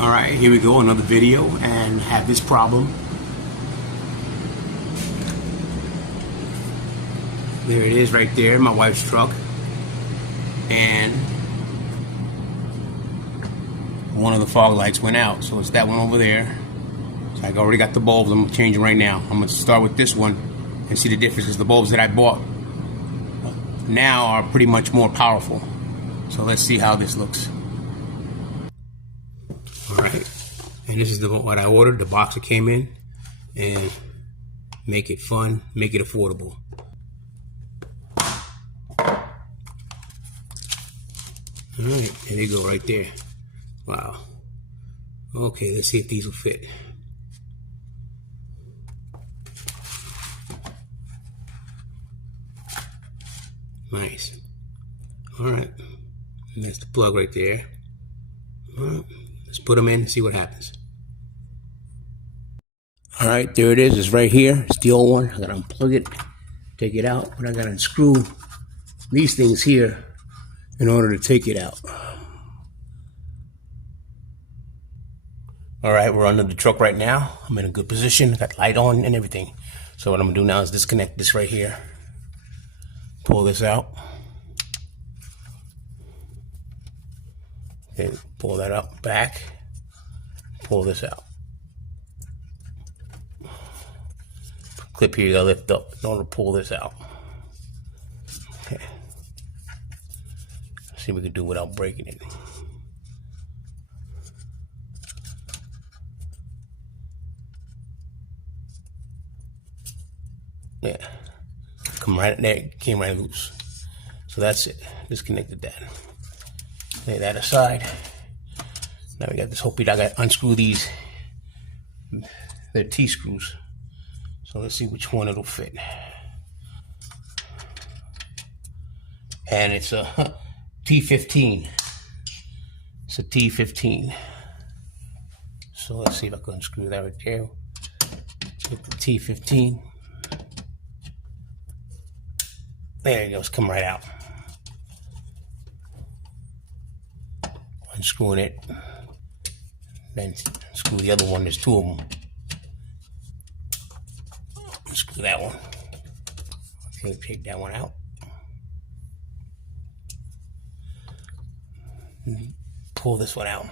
Alright, here we go, another video, and have this problem. There it is right there, my wife's truck. And one of the fog lights went out, so it's that one over there. So I already got the bulbs, I'm changing right now. I'm going to start with this one and see the differences. The bulbs that I bought now are pretty much more powerful. So let's see how this looks. Alright, and this is what I ordered, the box that came in, and make it fun, make it affordable. Alright, there you go, right there. Wow. Okay, let's see if these will fit. Nice. Alright, and that's the plug right there. Alright, let's put them in and see what happens. Alright, there it is. It's right here. It's the old one. I gotta unplug it, take it out, but I gotta unscrew these things here in order to take it out. Alright, we're under the truck right now. I'm in a good position. Got light on and everything. So what I'm gonna do now is disconnect this right here. Pull this out. Okay, pull that up back. Pull this out. Clip here you gotta lift up in order to pull this out. Okay. See what we can do without breaking it. Yeah. Come right there, came right loose. So that's it. Disconnected that. Lay that aside. Now we got this. Hopefully I got to unscrew these. They're T-screws. So let's see which one it'll fit. And it's a T15. It's a T15. So let's see if I can unscrew that right there. Get the T15. There it goes, come right out. Unscrewing it. Then screw the other one, there's two of them. Unscrew that one. Okay, take that one out. Pull this one out.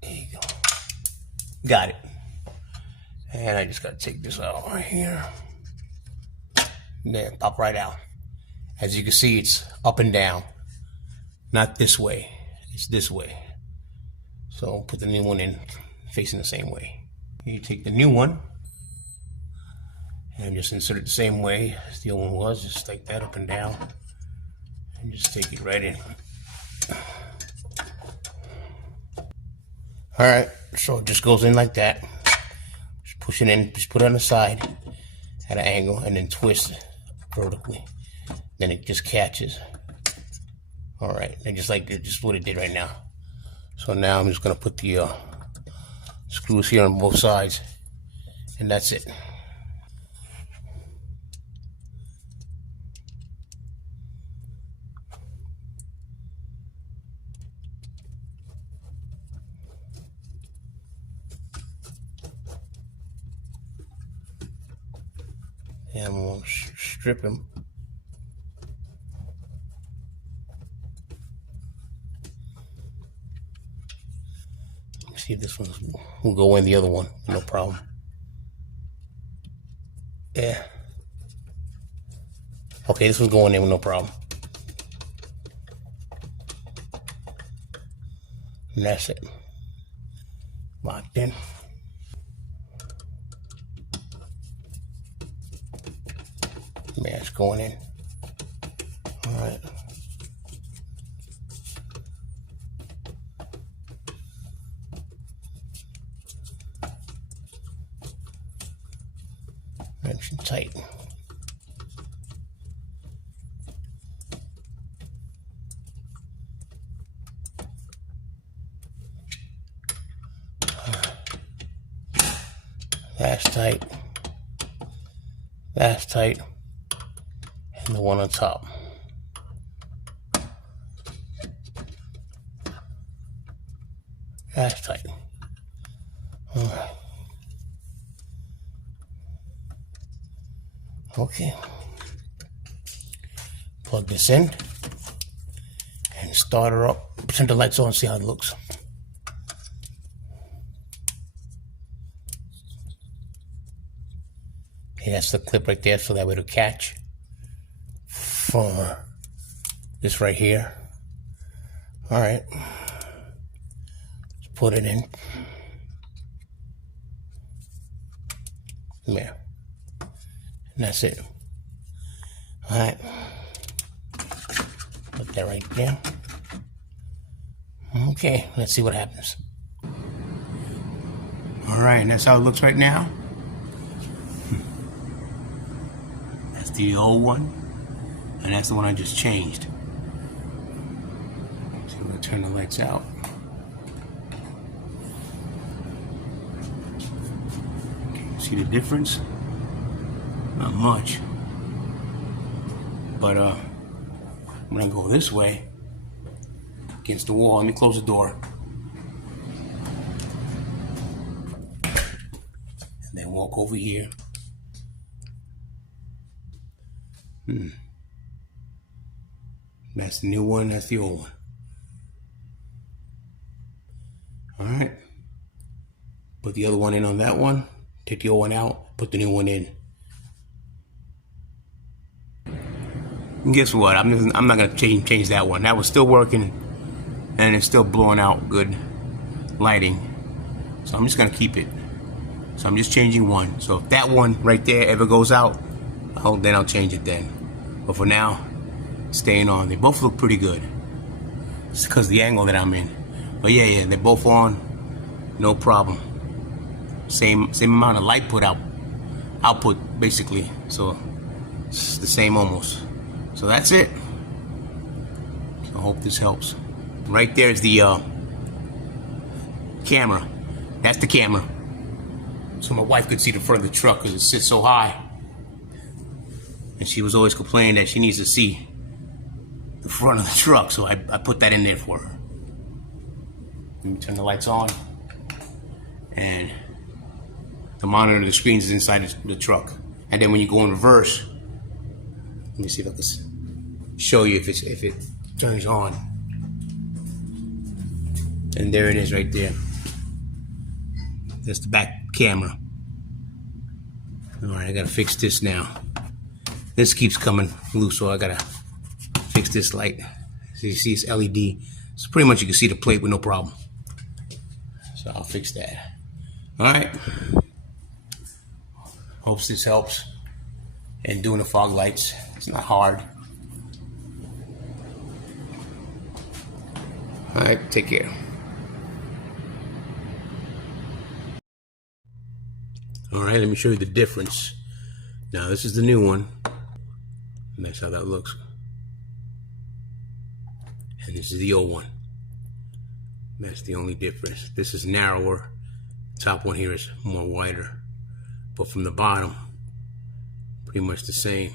There you go. Got it. And I just gotta take this out right here. There, pop right out. As you can see, it's up and down. Not this way, it's this way. So put the new one in, facing the same way. You take the new one and just insert it the same way as the old one was, just like that, up and down. And just take it right in. Alright, so it just goes in like that. Just push it in, just put it on the side at an angle and then twist it vertically. Then it just catches. Alright, and just like just what it did right now. So now I'm just gonna put the screws here on both sides, and that's it. And I'm gonna strip him. See if this one will go in the other one, no problem. Yeah. Okay, this one's going in with no problem. And that's it. Locked in. Man, it's going in. All right. Nice and tight. That's tight. That's tight. And the one on top. That's tight. All right. Okay. Plug this in and start her up. Turn the lights on and see how it looks. Okay, that's the clip right there, so that way it'll catch for this right here. All right. Let's put it in. There. And that's it. All right. Put that right there. Okay, let's see what happens. All right, and that's how it looks right now. That's the old one, and that's the one I just changed. So I'm gonna turn the lights out. Okay, see the difference? Not much. But I'm gonna go this way against the wall. Let me close the door. And then walk over here. That's the new one, that's the old one. Alright. Put the other one in on that one. Take the old one out, put the new one in. And guess what? I'm not gonna change that one. That was still working, and it's still blowing out good lighting. So I'm just gonna keep it. So I'm just changing one. So if that one right there ever goes out, then I'll change it then. But for now, staying on. They both look pretty good. It's because of the angle that I'm in. But yeah, they're both on. No problem. Same amount of light output basically. So it's the same almost. So that's it. So I hope this helps. Right there is the camera. That's the camera. So my wife could see the front of the truck because it sits so high. And she was always complaining that she needs to see the front of the truck. So I put that in there for her. Let me turn the lights on. And the monitor of the screens is inside the truck. And then when you go in reverse, let me see if I can show you if it turns on. And there it is right there. That's the back camera. Alright, I gotta fix this now. This keeps coming loose, so I gotta fix this light. So you see it's LED. So pretty much you can see the plate with no problem. So I'll fix that. Alright. Hopes this helps. And doing the fog lights, it's not hard. Alright, take care. Alright, let me show you the difference. Now this is the new one. And that's how that looks. And this is the old one. That's the only difference. This is narrower. The top one here is more wider. But from the bottom, pretty much the same,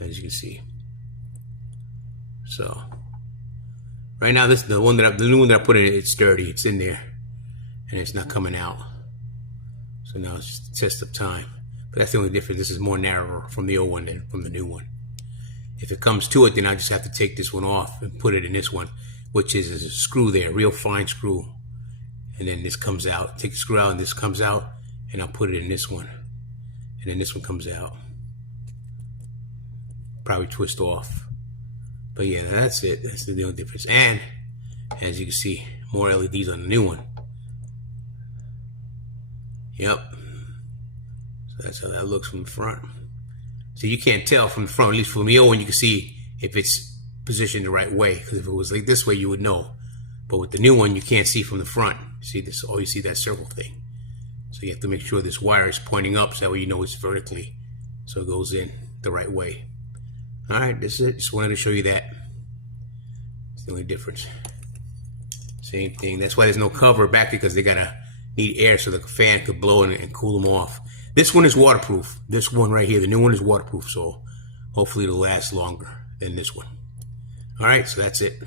as you can see. So right now, the new one that I put in, it's dirty. It's in there, and it's not coming out. So now it's just a test of time. But that's the only difference. This is more narrower from the old one than from the new one. If it comes to it, then I just have to take this one off and put it in this one, which is a screw there, a real fine screw. And then this comes out. Take the screw out and this comes out, and I'll put it in this one. And then this one comes out. Probably twist off. But yeah, that's it. That's the only difference. And as you can see, more LEDs on the new one. Yep. So that's how that looks from the front. So you can't tell from the front, at least from the old one, you can see if it's positioned the right way. Because if it was like this way, you would know. But with the new one, you can't see from the front. See this? All you see that circle thing. So you have to make sure this wire is pointing up, so that way you know it's vertically, so it goes in the right way. All right, this is it. Just wanted to show you that. It's the only difference. Same thing. That's why there's no cover back, because they're gonna need air so the fan could blow and cool them off. This one is waterproof. This one right here, the new one is waterproof, so hopefully it'll last longer than this one. All right, so that's it.